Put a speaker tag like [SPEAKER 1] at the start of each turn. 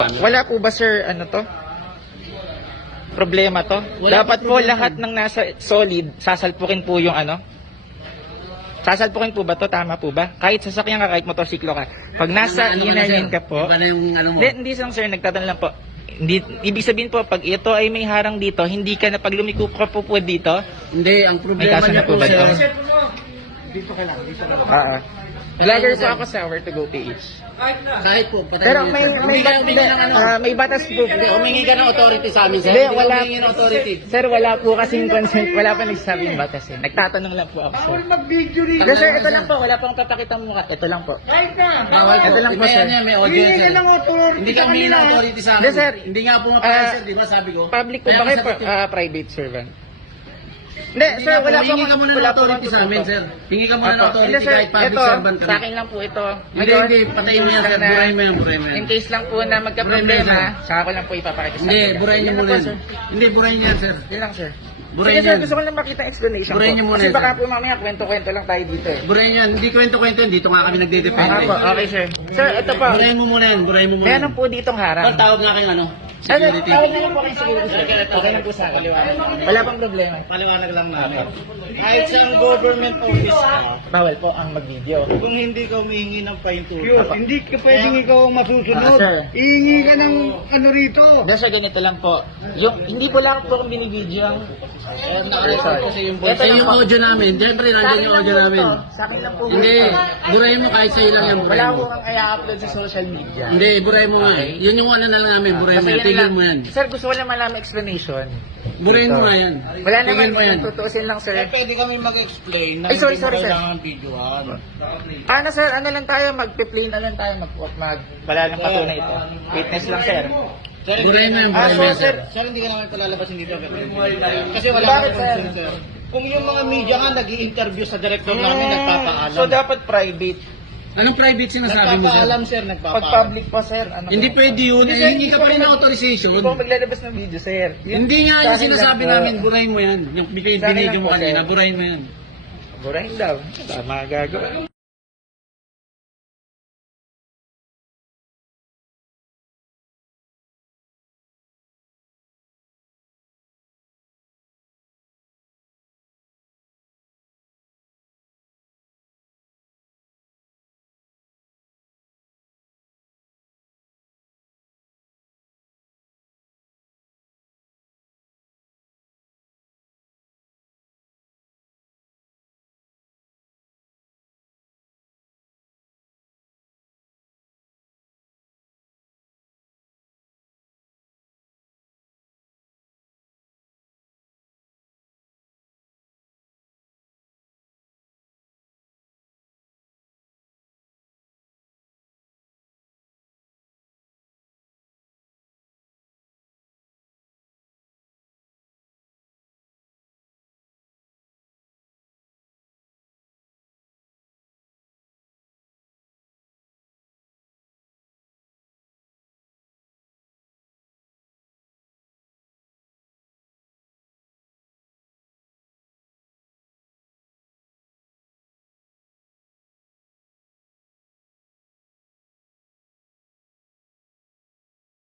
[SPEAKER 1] Wala po ba sir, ano to? Problema to?
[SPEAKER 2] Wala
[SPEAKER 1] Dapat po
[SPEAKER 2] po problema.
[SPEAKER 1] lahat ng nasa solid, sasalpukin po yung ano? Sasalpukin po ba to? Tama po ba? Kahit sasakyan ka, kahit motorsiklo ka. Pag nasa
[SPEAKER 2] Ano
[SPEAKER 1] inner
[SPEAKER 2] sir?
[SPEAKER 1] lane ka po,
[SPEAKER 2] Iba na yung ano mo.
[SPEAKER 1] hindi lang sir, nagtatanong lang po. Hindi, ibig sabihin po, pag ito ay may harang dito, hindi ka na, pag lumiko ka po dito,
[SPEAKER 2] Hindi, ang problema
[SPEAKER 1] kaso
[SPEAKER 2] niya
[SPEAKER 1] na po
[SPEAKER 2] po
[SPEAKER 1] ba
[SPEAKER 2] sir.
[SPEAKER 1] ito?
[SPEAKER 2] Dito ka lang, dito ka lang.
[SPEAKER 1] Vlogger po ako sa Where to Go PH.
[SPEAKER 2] Kahit po, patay
[SPEAKER 1] Pero
[SPEAKER 2] mo
[SPEAKER 1] may,
[SPEAKER 2] yun, sir. Hindi ka humingi ng ano.
[SPEAKER 1] may batas po.
[SPEAKER 2] Hindi, humingi ka ng authority sa amin, sir.
[SPEAKER 1] Hindi,
[SPEAKER 2] Hindi
[SPEAKER 1] wala.
[SPEAKER 2] ka humingi ng authority.
[SPEAKER 1] Sir, wala po kasing consent. Wala pa nagsasabi ng batas eh. Nagtatanong lang po ako, sir.
[SPEAKER 3] Mag-video rin.
[SPEAKER 1] Pero sir, ito lang po. Wala pong papakita mo mukha. Ito lang po.
[SPEAKER 3] Kahit na.
[SPEAKER 2] Bawal po.
[SPEAKER 1] Ito lang po,
[SPEAKER 2] May
[SPEAKER 1] sir.
[SPEAKER 2] ano yan, may audio yan,
[SPEAKER 3] Hindi
[SPEAKER 2] sir.
[SPEAKER 3] ka ng authority.
[SPEAKER 2] Hindi ka humingi ng authority sa amin.
[SPEAKER 1] Hindi, sir.
[SPEAKER 2] Hindi nga po mapayag,
[SPEAKER 1] Ah,
[SPEAKER 2] sir. Di ba sabi ko?
[SPEAKER 1] Public po
[SPEAKER 2] Kaya
[SPEAKER 1] ba kayo?
[SPEAKER 2] sabi ko,
[SPEAKER 1] Private servant? Hindi,
[SPEAKER 2] Hindi
[SPEAKER 1] sir,
[SPEAKER 2] nga po,
[SPEAKER 1] wala po.
[SPEAKER 2] hingi ka muna ng
[SPEAKER 1] wala po
[SPEAKER 2] authority
[SPEAKER 1] akong
[SPEAKER 2] sa amin,
[SPEAKER 1] tututok.
[SPEAKER 2] sir. Hingi ka muna ng
[SPEAKER 1] Apo.
[SPEAKER 2] authority
[SPEAKER 1] Hindi, sir,
[SPEAKER 2] kahit public
[SPEAKER 1] ito,
[SPEAKER 2] servant ka
[SPEAKER 1] sa
[SPEAKER 2] na.
[SPEAKER 1] akin lang po ito.
[SPEAKER 2] Hindi, hindi. Patayin mo yan, sir. Burahin mo yan, burahin mo yan.
[SPEAKER 1] In case lang po na magka-problema, saka ko lang po ipapakita sa
[SPEAKER 2] Hindi,
[SPEAKER 1] akin.
[SPEAKER 2] burahin niyo
[SPEAKER 1] Yun lang
[SPEAKER 2] muna
[SPEAKER 1] po,
[SPEAKER 2] yan.
[SPEAKER 1] sir.
[SPEAKER 2] Hindi, burahin niyo yan, sir.
[SPEAKER 1] Yun lang, sir.
[SPEAKER 2] Burahin
[SPEAKER 1] Sige, sir,
[SPEAKER 2] yan.
[SPEAKER 1] gusto ko lang makita ang explanation
[SPEAKER 2] Burahin
[SPEAKER 1] po.
[SPEAKER 2] niyo muna
[SPEAKER 1] Kasi
[SPEAKER 2] yan,
[SPEAKER 1] baka
[SPEAKER 2] sir.
[SPEAKER 1] po mamaya kwento-kwento lang tayo dito eh.
[SPEAKER 2] Burahin yan. Hindi kwento-kwento yan. Dito nga kami nagde-depende.
[SPEAKER 1] Po, okay, sir. Sir, ito po.
[SPEAKER 2] Burahin mo muna yan. Burahin mo muna yan.
[SPEAKER 1] Meron po ditong harang.
[SPEAKER 2] Well, tawag nga kayong ano?
[SPEAKER 1] Ano,
[SPEAKER 2] Security.
[SPEAKER 1] tawag na lang po kayong security, sir. Okay lang po sa akin. Wala pang problema.
[SPEAKER 2] Paliwanag lang namin. Kahit siyang government office ka,
[SPEAKER 1] Bawal po ang mag-video.
[SPEAKER 2] kung hindi ka humihingi ng pahintura,
[SPEAKER 3] Yun, hindi ka pwedeng ikaw ang masusunod.
[SPEAKER 1] Sir.
[SPEAKER 3] Ihingi ka ng ano rito.
[SPEAKER 1] Hindi, sir, ganito lang po. Yung, hindi po lang po kung binibideo ang...
[SPEAKER 2] nakarecord kasi yung voice.
[SPEAKER 1] Ito lang
[SPEAKER 2] yung
[SPEAKER 1] po.
[SPEAKER 2] audio namin. Siyempre,
[SPEAKER 1] Sa
[SPEAKER 2] nandiyan
[SPEAKER 1] akin
[SPEAKER 2] yung
[SPEAKER 1] lang
[SPEAKER 2] audio
[SPEAKER 1] po
[SPEAKER 2] namin.
[SPEAKER 1] ito. Sa akin lang po.
[SPEAKER 2] Hindi,
[SPEAKER 1] ito.
[SPEAKER 2] burahin mo kahit sa'yo lang yan.
[SPEAKER 1] Wala
[SPEAKER 2] Burahin
[SPEAKER 1] po
[SPEAKER 2] mo.
[SPEAKER 1] kang i-upload sa social media.
[SPEAKER 2] Hindi, burahin mo nga.
[SPEAKER 1] Okay.
[SPEAKER 2] Yun yung ano na lang namin. Burahin mo
[SPEAKER 1] Basta
[SPEAKER 2] yan.
[SPEAKER 1] yan
[SPEAKER 2] Tigil
[SPEAKER 1] lang.
[SPEAKER 2] mo yan.
[SPEAKER 1] Sir, gusto ko lang malaman explanation.
[SPEAKER 2] Burahin mo
[SPEAKER 1] Ito.
[SPEAKER 2] nga yan.
[SPEAKER 1] Wala
[SPEAKER 2] Tigil
[SPEAKER 1] naman,
[SPEAKER 2] mo yan.
[SPEAKER 1] tutuusin lang, sir.
[SPEAKER 2] Pwede kami mag-explain na
[SPEAKER 1] Ay, sorry,
[SPEAKER 2] hindi mo
[SPEAKER 1] sorry, sir.
[SPEAKER 2] kailangan videoan.
[SPEAKER 1] Paano, sir? Ano lang tayo? Mag-play na lang tayo. Wala lang patunay ito. Witness lang, sir.
[SPEAKER 2] Burahin mo yan.
[SPEAKER 1] Ah,
[SPEAKER 2] Burahin
[SPEAKER 1] so,
[SPEAKER 2] mo yan,
[SPEAKER 1] sir.
[SPEAKER 2] Sir, hindi ka naman palalabasin dito. Kasi wala
[SPEAKER 1] Bakit,
[SPEAKER 2] kang
[SPEAKER 1] sir?
[SPEAKER 2] consent, sir. Kung yung mga media nga nag-i-interview sa director namin, nagpapaalam.
[SPEAKER 1] So, dapat private.
[SPEAKER 2] Anong private sinasabi mo, sir?
[SPEAKER 1] Nagpapaalam, sir.
[SPEAKER 2] Pag
[SPEAKER 1] Pag public po, sir. Ano
[SPEAKER 2] Hindi
[SPEAKER 1] po?
[SPEAKER 2] pwede yun.
[SPEAKER 1] Hindi, sir,
[SPEAKER 2] Hindi ka pa rin ng authorization.
[SPEAKER 1] Hindi po maglalabas ng video, sir.
[SPEAKER 2] Hindi nga
[SPEAKER 1] Sa
[SPEAKER 2] yung
[SPEAKER 1] akin
[SPEAKER 2] sinasabi
[SPEAKER 1] lang po.
[SPEAKER 2] namin, burahin mo yan. Yung
[SPEAKER 1] Sa akin
[SPEAKER 2] binigyo
[SPEAKER 1] lang
[SPEAKER 2] mo
[SPEAKER 1] po,
[SPEAKER 2] kanina,
[SPEAKER 1] sir.
[SPEAKER 2] burahin mo yan.
[SPEAKER 1] Burahin daw. Tama gagawin.